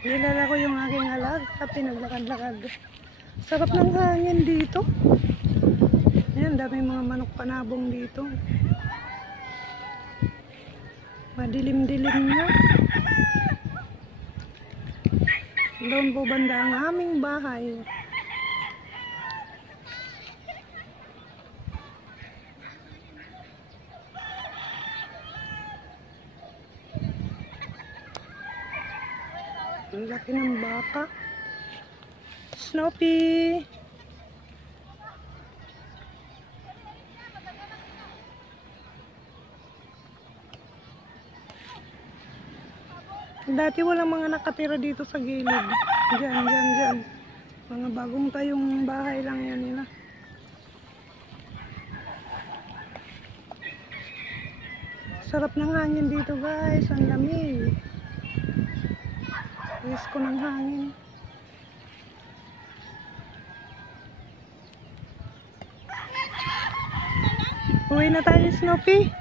Nilala ko yung aking alaga, pinaglakad-lakad. Sarap ng hangin dito. Ayan, daming mga manok panabong dito. Madilim-dilim na. Doon po banda ang aming bahay. Ang laki ng baka. Snoopy! Dati walang mga nakatira dito sa gilid. Diyan. Mga bagong tayong bahay lang yan nila. Sarap ng hangin dito guys. Ang lamig. Ayos ko ng hangin. Uwi na tayo, Snoopy.